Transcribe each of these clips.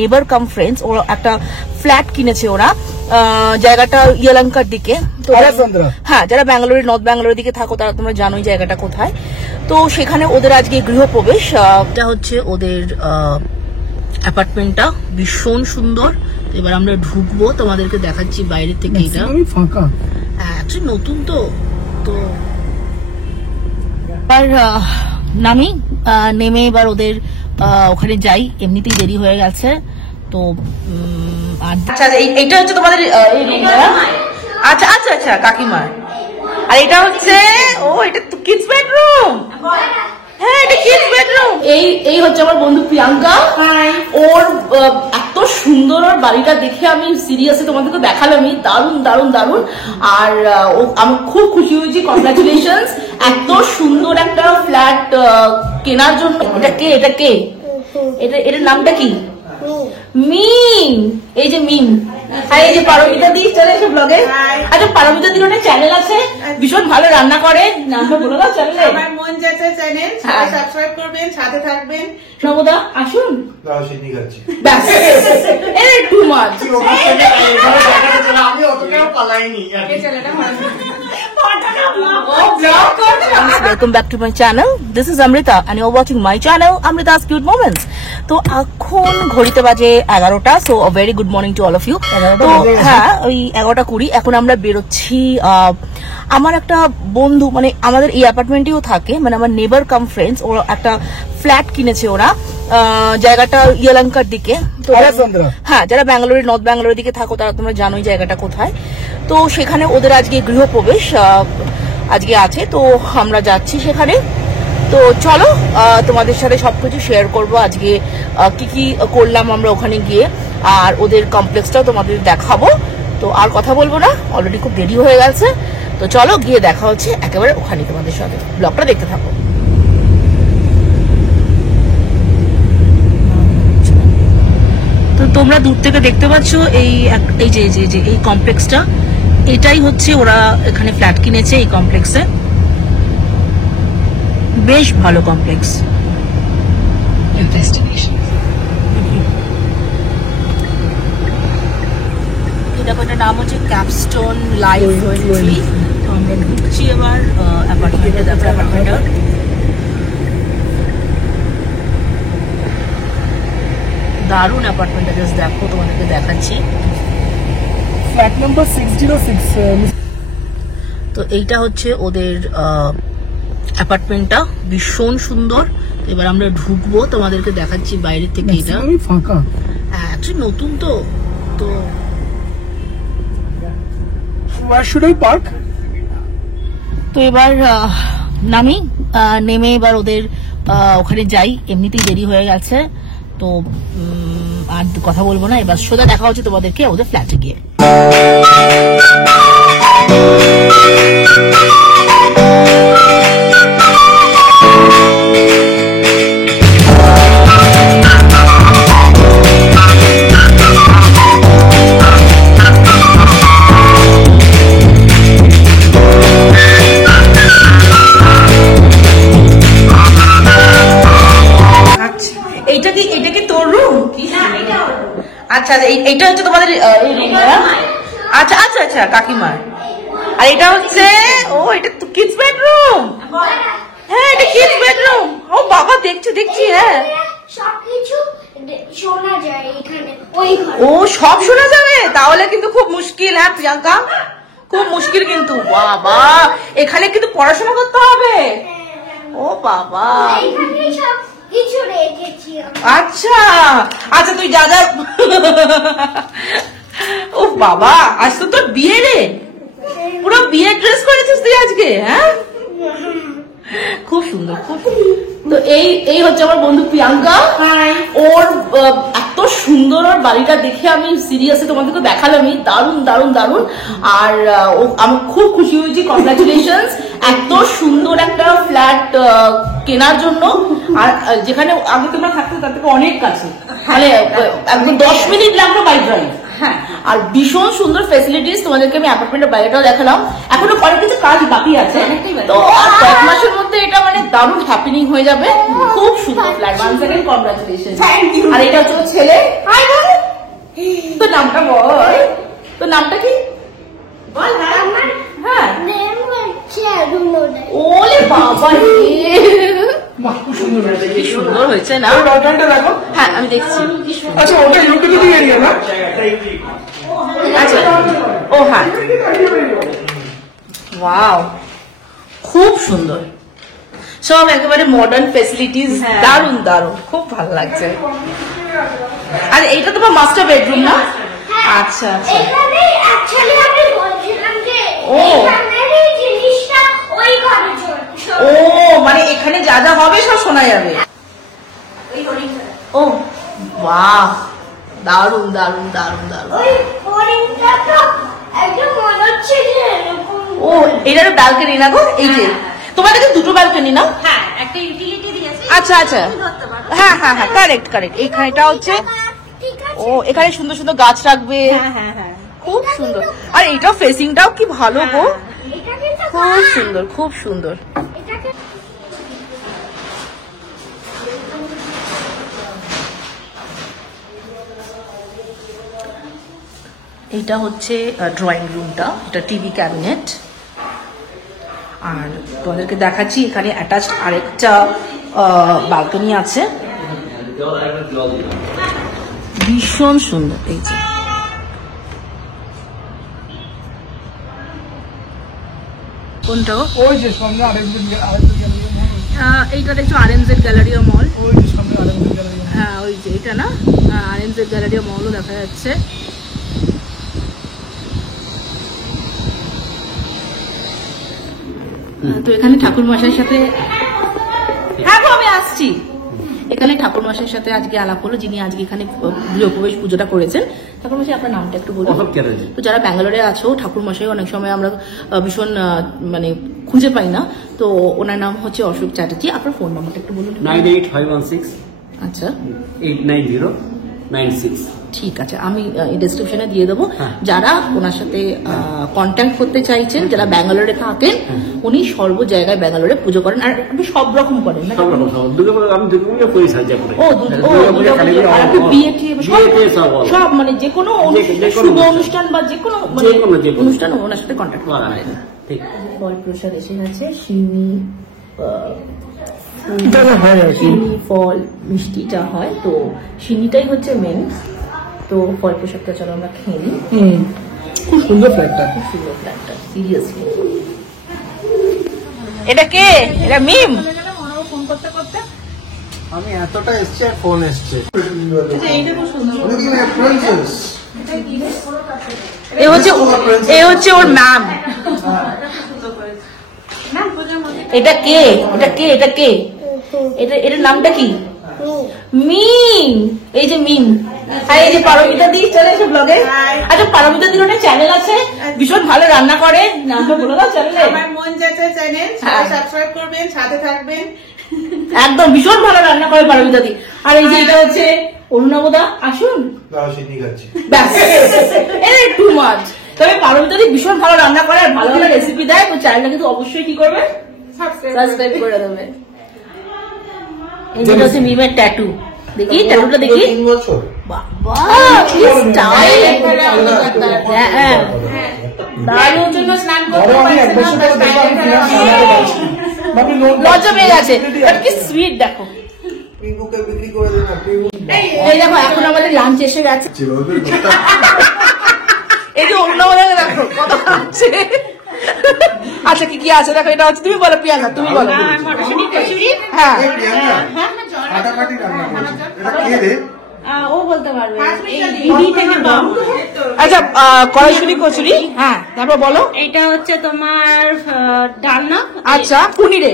নেবার কাম ফ্রেন্ডস ওরা একটা ফ্ল্যাট কিনেছে ওরা জায়গাটা ইয়েলাঙ্কার দিকে। তো হ্যাঁ, যারা ব্যাঙ্গালোরের নর্থ ব্যাঙ্গালোরের দিকে থাকো তারা তোমরা জানোই জায়গাটা কোথায়। তো সেখানে ওদের আজকে গৃহপ্রবেশ। এটা হচ্ছে ওদের অ্যাপার্টমেন্টটা, ভীষণ সুন্দর। এবার আমরা ঢুকবো, তোমাদেরকে দেখাচ্ছি বাইরে থেকে। এটা ফাঁকা, অ্যাকচুয়ালি নতুন তো আর নামি নেমে এবার ওদের ওখানে যাই, এমনিতেই দেরি হয়ে গেছে। তো আচ্ছা, এইটা হচ্ছে তোমাদের আচ্ছা আচ্ছা আচ্ছা কাকিমার। আর এটা হচ্ছে এটা তো কিডস বেডরুম। হ্যাঁ, এটা কিডস বেডরুম। এই হচ্ছে আমার বন্ধু প্রিয়াঙ্কা। ওর এত সুন্দর ওর বাড়িটা দেখে আমি সিরিয়াসলি তোমাদেরকে দেখালামই, দারুণ দারুণ দারুণ। আর আমি খুব খুশি হয়েছি, কংগ্রাচুলেশনস এত সুন্দর একটা ফ্ল্যাট কেনার জন্য। এটা কে এটার নামটা কি? মিম। এই যে মিম, আর এই যে পারমিতা দি চলে এসে ব্লগে। আচ্ছা, পারমিতা দির একটা চ্যানেল আছে, ভীষণ ভালো রান্না করে। নামটা বলে দাও চ্যানেলে। আমার মন যাচ্ছে চ্যানেল, সবাই সাবস্ক্রাইব করবেন, সাথে থাকবেন। নবদা আসুন। ব্যাস, এই টু মাচ। আমি অতটাও পালাইনি। Welcome back to my channel. This is Amrita and you're watching my channel, Amrita's Cute Moments. তো এখন ঘড়িতে বাজে 11টা। So a very good morning to all of you. তো হ্যাঁ, ওই 11:20 এখন আমরা বেরোচ্ছি। আমার একটা বন্ধু, মানে আমাদের এই অ্যাপার্টমেন্টেও থাকে, মানে আমার নেবার কাম ফ্রেন্ডস, ওরা একটা ফ্ল্যাট কিনেছে ওরা জায়গাটা ইয়েলাঙ্কার দিকে। তো হ্যাঁ, যারা ব্যাঙ্গালোরের নর্থ ব্যাঙ্গালোরের দিকে থাকো তারা তোমরা জানোই জায়গাটা কোথায়। তো সেখানে ওদের আজকে গৃহপ্রবেশ আজকে আছে। তো আমরা যাচ্ছি সেখানে। তো চলো তোমাদের সাথে সবকিছু শেয়ার করবো আজকে, কি কি করলাম আমরা ওখানে গিয়ে, আর ওদের কমপ্লেক্সটাও তোমাদের দেখাবো। তো আর কথা বলবো না, অলরেডি খুব দেরি হয়ে গেছে। তো চলো গিয়ে দেখা হচ্ছে একেবারে ওখানে তোমাদের সাথে। ব্লগটা দেখতে থাকো। তো তোমরা দূর থেকে দেখতে পাচ্ছ এই যে এই কমপ্লেক্সটা, এটাই হচ্ছে ওরা এখানে ফ্ল্যাট কিনেছে এই কমপ্লেক্সে। বেশ ভালো কমপ্লেক্স। এটার নাম হচ্ছে ক্যাপস্টোন লাইভ 23। তো আমরা ঢুকছি এবার অ্যাপার্টমেন্টে। দেখো অ্যাপার্টমেন্টটা দারুণ, অ্যাপার্টমেন্টটা জাস্ট দেখো, তোমাদেরকে দেখাচ্ছি। Flat number 606। তো এইটা হচ্ছে ওদের অ্যাপার্টমেন্টটা, ভীষণ সুন্দর। এবার আমরা ঢুকবো, তোমাদেরকে দেখাচ্ছি বাইরে থেকে। এটা ফাঁকা, অ্যাকচুয়ালি নতুন তো Where should I park? তো এবার নামি নেমে এবার ওদের ওখানে যাই, এমনিতেই দেরি হয়ে গেছে। তো আর কথা বলবো না, এবার সোজা দেখা হচ্ছে তোমাদেরকে ওদের ফ্ল্যাটে গিয়ে। এটা কি তোর রুম? আচ্ছা, এইটা হচ্ছে তোমাদের আচ্ছা আচ্ছা আচ্ছা কাকিমার। আর এটা হচ্ছে এটা তো কিডস বেডরুম। হ্যাঁ, এটা কিডস বেডরুম। ও বাবা, দেখছি। হ্যাঁ, সবকিছু শোনা যায় এখানে। সব শোনা যাবে, তাহলে কিন্তু খুব মুশকিল। হ্যাঁ প্রিয়াঙ্কা, খুব মুশকিল কিন্তু। বাবা, এখানে কিন্তু পড়াশোনা করতে হবে। ও বাবা, আচ্ছা আচ্ছা, তুই যা। ও বাবা, আজ তো তোর বিয়ে রে, পুরো বিয়ের ড্রেস করেছিস তুই আজকে। হ্যাঁ, খুব সুন্দর, খুব। তো এই হচ্ছে আমার বন্ধু প্রিয়াঙ্কা। ওর এত সুন্দর ওর বাড়িটা দেখে আমি সিরিয়াসলি তোমাদেরকে দেখালামই, দারুণ দারুণ দারুণ। আর আমি খুব খুশি হয়েছি, কংগ্রাচুলেশনস এত সুন্দর একটা ফ্ল্যাট কেনার জন্য। আর যেখানে আগে তোমরা থাকতে তার থেকে অনেক কাছে, মানে একদম 10 মিনিট লাগলো বাই ড্রাইভ। হ্যাঁ, আর ভীষণ সুন্দর ফেসিলিটিস। তোমাদেরকে আমি অ্যাপার্টমেন্টের বাইরেটাও দেখালাম, এখনো অনেক কিছু কাজ বাকি আছে। তো কয়েক মাসের মধ্যে এটা মানে দারুণ হ্যাপেনিং হয়ে যাবে। খুব সুন্দর ফ্ল্যাট। One second, congratulation. আর এটা হচ্ছে ছেলে। তোর নামটা বল, তোর নামটা কি বল হ্যাঁ আমার হ্যাঁ নেম হচ্ছে অরুণোদয়। ওলে বাবা রে বাহ, খুব সুন্দর হয়েছে। কি সুন্দর হয়েছে না। ওই বাটনটা দেখো। হ্যাঁ আমি দেখছি কি সুন্দর। আচ্ছা, ওটা ইউটিলিটি এরিয়া না? আচ্ছা ও হ্যাঁ ওয়াও খুব সুন্দর, সব একেবারে মডার্ন ফেসিলিটিস, দারুন দারুন, খুব ভালো লাগছে। আর এইটা তোমার মাস্টার বেডরুম না? আচ্ছা আচ্ছা এখানে অ্যাকচুয়ালি আমি বলছিলাম যে ও। এখানের এই জিনিসটা ওই ঘরে চলছে। ও মানে এখানে যা যা হবে সব শোনা যাবে। ও বাহ, দারুন দারুন দারুন দারুন। ওই হরিণটা তো একদম মনে হচ্ছে যে এরকম। ও এটার ব্যালকনি না গো? এই যে তোমাদেরকে দুটো ব্যালকনি না? হ্যাঁ একটা ইউটিলিটি দিয়েছে আচ্ছা আচ্ছা হ্যাঁ হ্যাঁ হ্যাঁ কারেক্ট কারেক্ট। এখানেটা হচ্ছে ঠিক আছে। ও এখানে সুন্দর সুন্দর গাছ রাখবে, হ্যাঁ হ্যাঁ হ্যাঁ খুব সুন্দর। আর এইটাও ফেসিংটাও কি ভালো গো, এটা কিন্তু খুব সুন্দর খুব সুন্দর। এটাকে এইটা হচ্ছে ড্রয়িং রুমটা, এটা টিভি ক্যাবিনেট। আর তোমাদেরকে দেখাচ্ছি এখানে অ্যাটাচ আরেকটা বালকনি আছে, ভীষণ সুন্দর। এই যে কোনটা গো? ওই যে সামনে আরেকটা গ্যালারি, এইটা দেখছো RMZ গ্যালারিয়া মল। ওই যে সামনে আরেকটা গ্যালারি। হ্যাঁ ওই যে এটা না, RMZ গ্যালারিয়া মলও দেখা যাচ্ছে। তো এখানে ঠাকুর মশাইয়ের সাথে, হ্যাঁ গো আমি আসছি। এখানে ঠাকুর মশাইয়ের সাথে আজকে আলাপ হলো, যিনি আজকে এখানে গৃহপ্রবেশ পুজোটা করেছেন। ঠাকুর মশাই আপনার নামটা একটু বলুন। তো যারা ব্যাঙ্গালোরে আছো, ঠাকুর মশাই অনেক সময় আমরা ভীষণ মানে খুঁজে পাই না, তো ওনার নাম হচ্ছে অশোক চ্যাটার্জি। আপনার ফোন নাম্বারটা একটু বলুন। 98516 আচ্ছা 89096। ঠিক আছে, আমি ডেসক্রিপশনে দিয়ে দেবো। হ্যাঁ। যারা ওনার সাথে কন্ট্যাক্ট করতে চাইছেন, যারা ব্যাঙ্গালোরে থাকেন, উনি সর্ব জায়গায় ব্যাঙ্গালোরে পুজো করেন। আর আপনি সব রকম করেন না? সব রকম সব দুর্গাপূজা আমি দুর্গাপূজা করি সাজাপুরে। ও দুর্গা পুজো, আর আপনি বিয়ে টিয়ে সব মানে যে কোনো শুভ অনুষ্ঠান বা যে কোনো মানে অনুষ্ঠান ওনার সাথে কন্ট্যাক্ট করা হয়। ঠিক ফল প্রসাদ এসে গেছে, সিন্নি দাদা হয় আর কি। সিন্নি ফল মিষ্টিটা হয়, তো সিন্নিটাই হচ্ছে মেন। তো ফল প্রসাদটা চলো আমরা খেয়ে নিই। খুব সুন্দর ফ্ল্যাটটা। খুব সুন্দর ফ্ল্যাটটা, সিরিয়াসলি। এটা কে? এটা মিম? আমি এতটা এসছি আর ফোন এসছে। এইটা খুব সুন্দর। প্রিন্সেস এ হচ্ছে ওর ম্যাম। না পূজার মধ্যে এটা কে? এটা কে? এটা কে? এটার নামটা কি? মিম। এই যে মিম। আর এই যে পারমিতা দি চলে এসে ব্লগে। আচ্ছা পারমিতা দির একটা চ্যানেল আছে, ভীষণ ভালো রান্না করে, নামটা বলে দাও চ্যানেলে। আমার মন যাচ্ছে চ্যানেল, সবাই সাবস্ক্রাইব করবেন, সাথে থাকবেন। একদম ভীষণ ভালো রান্না করে পারমিতা দি। আর এই যে এটা হচ্ছে অরুণাবদা, আসুন। ব্যাস, এটা টু মাচ। তবে পারমিতা দি ভীষণ ভালো রান্না করে আর ভালো ভালো রেসিপি দেয়, তো চ্যানেলটা কিন্তু অবশ্যই কি করবে, সাবস্ক্রাইব করে দেবে। এই যে হচ্ছে মিমের ট্যাটু, দেখি ট্যাটুটা দেখি। 3 বছর। বাবা কি স্টাইল! হ্যাঁ দারুণ। জন্য স্নান করতে আমি এক পারছি বছর না, ধরে দেখলাম ফিনান্স সামলাতে পারছি না। বাকি লোন লজ্জা পেয়ে গেছে, বাট কি সুইট দেখো। প্রিবুকে বিক্রি করে দিন না, প্রিবু। এই দেখো এখন আমাদের লাঞ্চ এসে গেছে। যেভাবে এই যে অন্য দেখো কত খাচ্ছে। আচ্ছা কি কি আছে দেখো, এটা হচ্ছে, তুমি বলো প্রিয়াঙ্কা, তুমি বলো। মটরশুঁটি কচুরি। হ্যাঁ এই প্রিয়াঙ্কা, ফাটাফাটি রান্না করছে। এটা কে রে? ও বলতে পারবে। এই দিদি থেকে বাম। আচ্ছা কড়াইশুঁটি কচুরি, হ্যাঁ তারপর বলো। এটা হচ্ছে তোমার ডালনা। আচ্ছা পনিরে,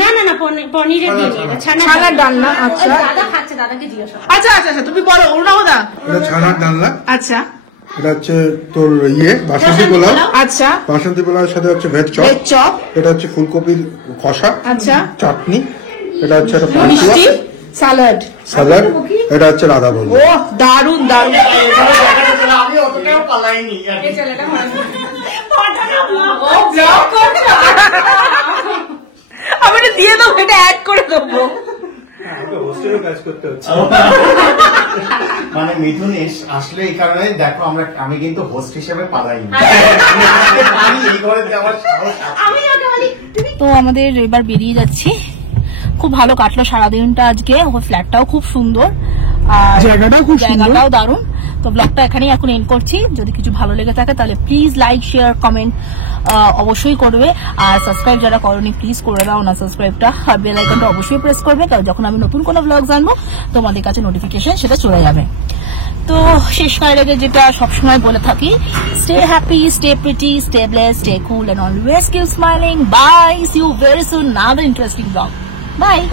না না না পনিরের দিয়ে ছানার ডালনা। আচ্ছা দাদা খাচ্ছে, দাদাকে জিজ্ঞাসা করো। আচ্ছা আচ্ছা আচ্ছা তুমি বলো অরুণাবদা। এটা ছানার ডালনা। আচ্ছা এটা হচ্ছে তোর বাসন্তী পোলাও। আচ্ছা বাসন্তী পোলাওর সাথে হচ্ছে ভেজ চপ। Veg chop. এটা হচ্ছে ফুলকপির কষা। আচ্ছা চাটনি। এটা হচ্ছে একটা মিষ্টি স্যালাড। সালাড। এটা হচ্ছে রাধা বল। ও দারুন দারুন। আমি অতটাও পালাইনি আর কি। আমি এটা দিয়ে দেবো, এটা অ্যাড করে দেবো। আমাকে হোস্টেলও কাজ করতে হচ্ছে। মানে মিঠুন আসলে এই কারণে দেখো আমি কিন্তু হোস্ট হিসেবে পালাইনি, আমি এই ঘরে যাওয়ার সাহস আছে। তো আমাদের এবার বেরিয়ে যাচ্ছি। খুব ভালো কাটলো সারাদিনটা আজকে। ফ্ল্যাটটাও খুব সুন্দর আর জায়গাটাও দারুণ। তো ব্লগটা এখানেই এখন এন্ড করছি। যদি কিছু ভালো লেগে থাকে তাহলে প্লিজ লাইক শেয়ার কমেন্ট অবশ্যই করবে, আর সাবস্ক্রাইব যারা করনি প্লিজ করে দাও না সাবস্ক্রাইবটা, আর বেল আইকনটা অবশ্যই প্রেস করবে, কারণ যখন আমি নতুন কোনো ব্লগ জানবো তোমাদের কাছে নোটিফিকেশন সেটা চলে যাবে। তো শেষ করার আগে যেটা সবসময় বলে থাকি, stay happy, stay pretty, stay blessed, stay cool and always keep smiling. Bye, see you very soon, another interesting vlog. Bye.